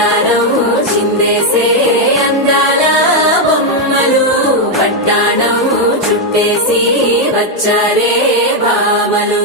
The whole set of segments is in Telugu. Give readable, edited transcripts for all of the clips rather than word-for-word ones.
వయ్యారం చిందేసే అందాల బొమ్మలు పట్టాణం చుట్టేసి వచ్చారే బావలు.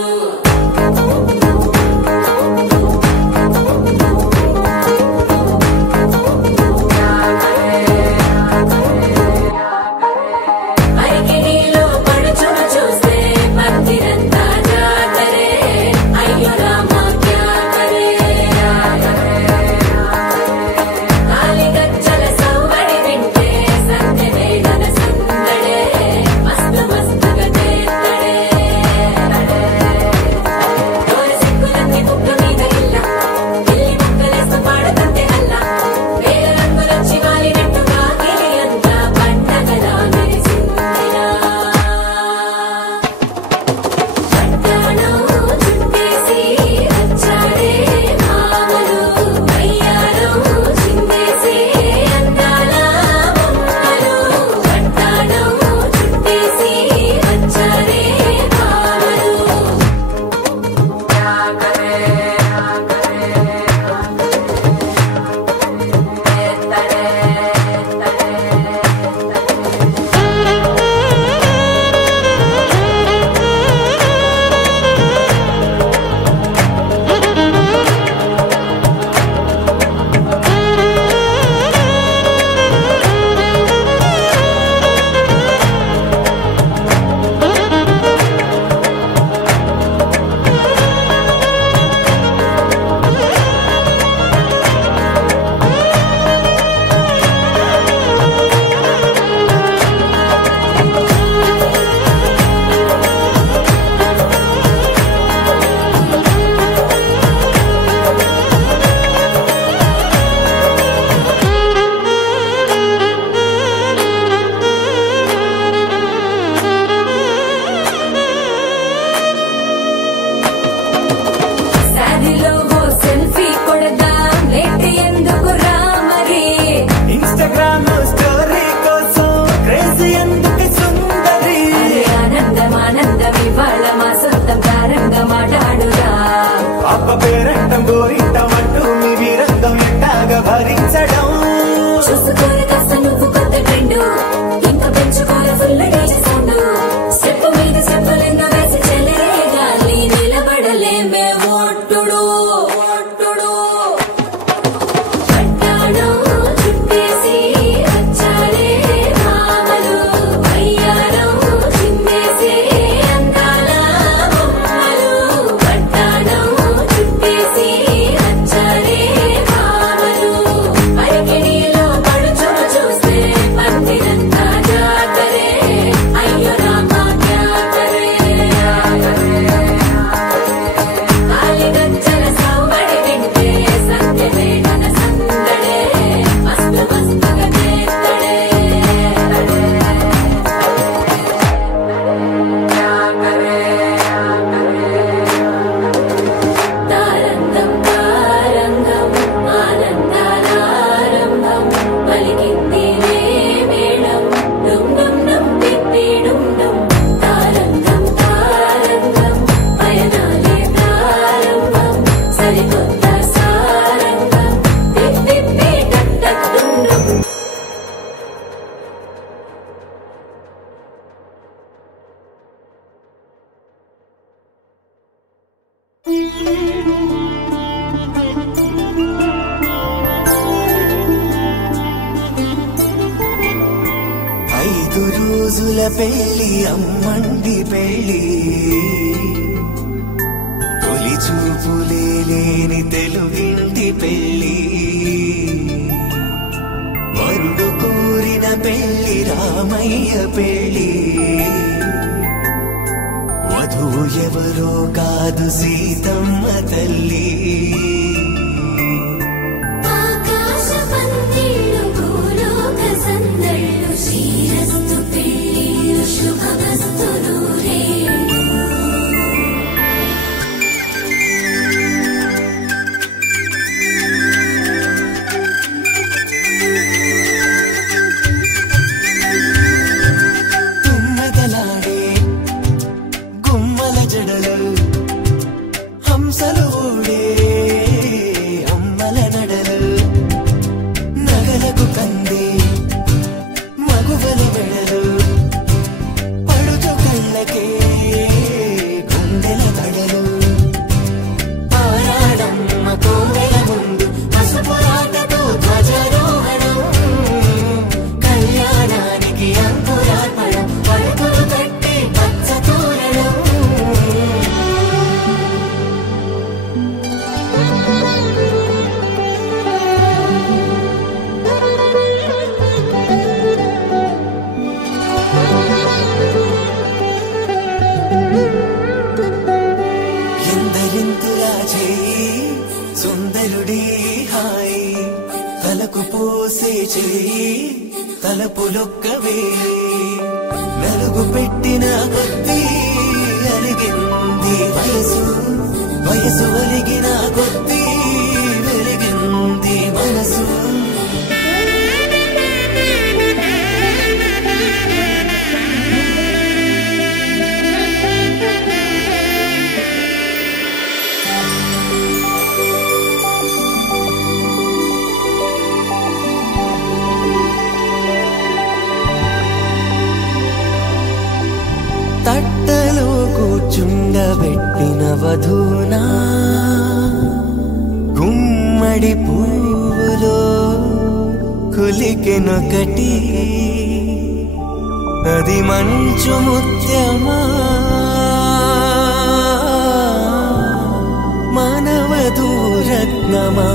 పెళ్లి అమ్మండి పెళ్లి తొలి చూపులే లేని తెలుగింటి పెళ్లి వరుడు కోరిన పెళ్లి రామయ్య పెళ్లి వధువు ఎవరో కాదు సీతమ్మ తల్లి జడలు హంసలు ఊడే తలకు పోసే చేయి తలపులొక్కవే నలుగు పెట్టిన కొద్దీ అలిగింది వయసు వయసు ఒలిగిన కొద్దీ వెలిగింది మనసు తట్టలో కూర్చుండబెట్టిన వధూనా గుమ్మడి పువ్వులో కులికెనొకటి అది మంచు ముత్యమా మానవధూ రత్నమా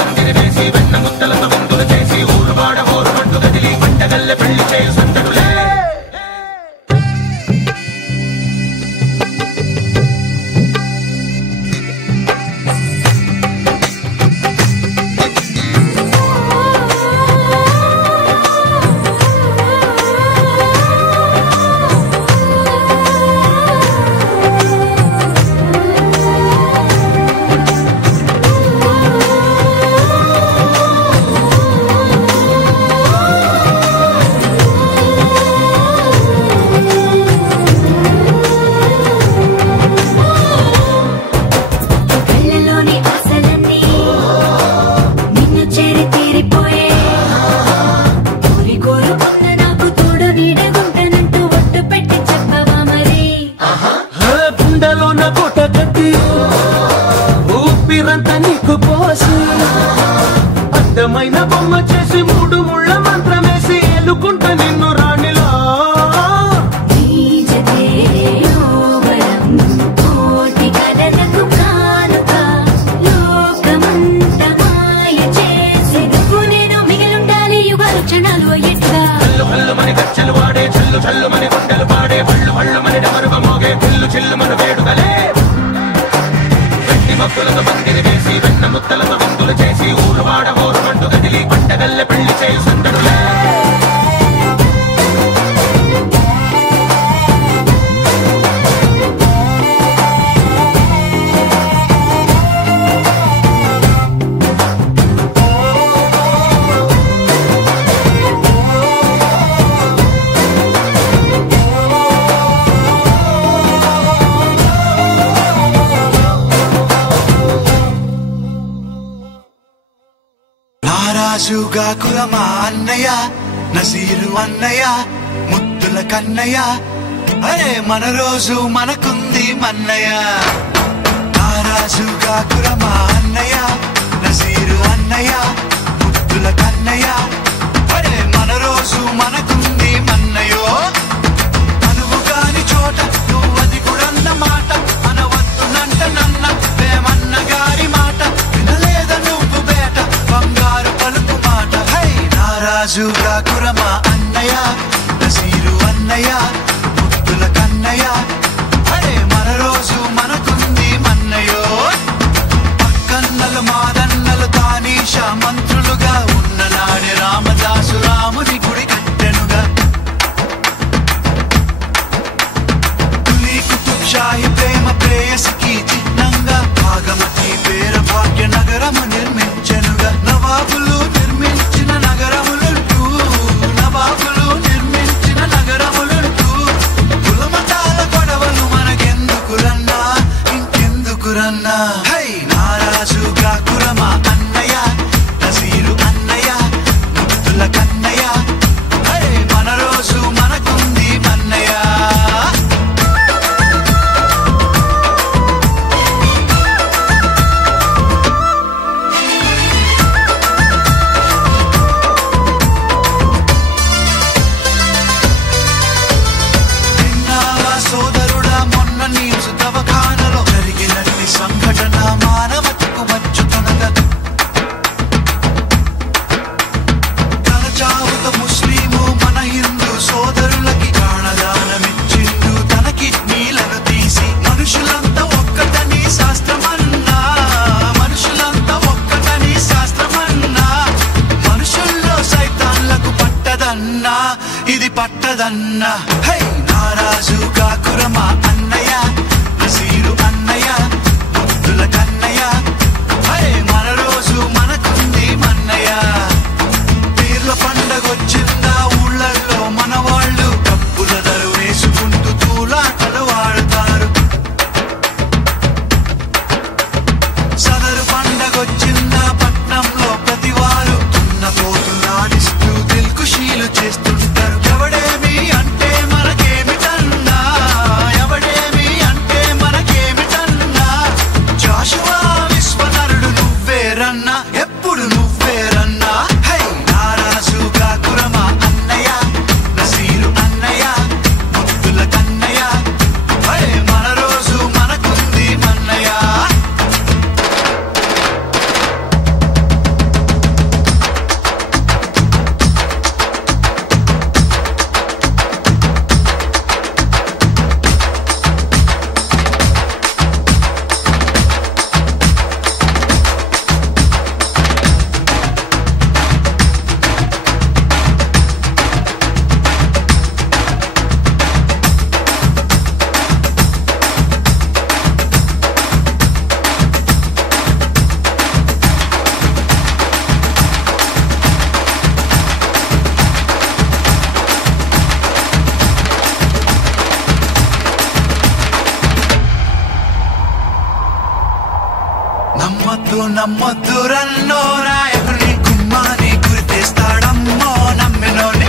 పందిరి వేసి వెన్న ముద్దలతో విందులు చేసి ఊరు వాడ ఊరు మంటు గదిలి పంటగల్లె పెళ్లి చేయు సందడులే. అందమైన బొమ్మ చేసి మూడు ముళ్ళ మంత్రమేసి ఎలుకుంట నిన్ను రాణిలా మని గచ్చలు వాడే చల్లు చల్లు మని గుండెలు పాడే పళ్ళు పళ్ళు మని డమరుగ మోగే పిల్లు చిల్లు మన వేడుకలే. వెండి మబ్బులతో పందిరి వేసి వెన్న ముద్దలతో విందులు చేసి ఊరు వాడ ఊరు మంటు గదిలి పంటగల్లె పెళ్లి చేయు సందడులే. నారాజుగా కులమా అన్నయ్య నసీరు అన్నయ్య ముద్దుల కన్నయ్య అరే మన రోజు మనకుంది మన్నయ్య. నారాజుగా కులమా అన్నయ్య నసీరు అన్నయ్య ముద్దుల కన్నయ్య అరే మన రోజు మనకుంది మన్నయ్యో. అనువు కాని చోట నువ్వది కూడన్న మాట అనవద్దునంట నన్న వేమన్న గారి మాట వినలేద నువ్వు బేట బంగారు పలుకు మాట. హై నారాజుగా కురమా అన్నయ్య నసీరు అన్నయ్య ముద్దుల కన్నయ్య అరే మన రోజు మనకుంది మన్నయ్యో. పక్కన్నలు మాదన్నలు తానీష మంత్రులుగా ఉన్న నాడే రామదాసు రాముని గుడి కట్టెనుగా. తులి కుతుబ్ షాహి ప్రేమ ప్రేయసికి చిహ్నంగా భాగమతి పేర భాగ్య నగరము నిర్మించెనుగా. నవాబులు నిర్మించిన నగరములుంటూ నవాబులు నిర్మించిన నగరములుంటూ కులమతాల గొడవలు మనకెందుకురన్నా ఇంకెందుకురన్నా. హై నారాజుగా కురమా అన్నయ్య నసీరు అన్నయ్య ముద్దుల కన్నయ్య అరే మన రోజు మనకుంది మన్నయ్య. విన్నావా సోదరుడా మొన్న నీసు దవఖానలో జరిగినట్టి సంఘటన మానవతకు వచ్చుతున్నద. తన చావుతో ముస్లిము మన హిందూ సోదరులకి ప్రాణదానమిచ్చిండు తన కిడ్నీలను తీసి. మనుషులంతా ఒక్కటని శాస్త్రమన్నా మనుషులంతా ఒక్కటని శాస్త్రమన్నా మనుషుల్లో సైతాన్లకు పట్టదన్నా ఇది పట్టదన్నా. హై నారాజుగా కురమా అన్నయ్య నసీరు అన్నయ్య ముద్దుల కన్నయ్య అరే మన రోజు మనకుంది మన్నయ్య. పీర్ల పండగొచ్చిందా ఊళ్ళల్లో మన వాళ్ళు డబ్బుల దరు వేసుకుంటూ తూలాటలు ఆడతారు. సదరు పండగొచ్చిందా పట్నంలో ప్రతివారు దున్నపోతులాడిస్తూ దిల్కుషీలు చేస్తుంటారు. ఎవడేమి అంటే మనకేమిటన్నా ఎవడేమి అంటే మనకేమిటన్నా. జాషువా విశ్వనరుడు నువ్వేరన్నా ఎప్పుడు నువ్వేరన్నా. హై నారాజుగా కురమా అన్నయ్య నసీరు అన్నయ్య ముద్దుల కన్నయ్య అరే మన రోజు మనకుంది మన్నయ్య. నమ్మొద్దు రన్నో నాయకుని గుమ్మాని గురి తెస్తాడమ్మో నమ్మినోని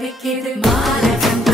Vicky, the Mara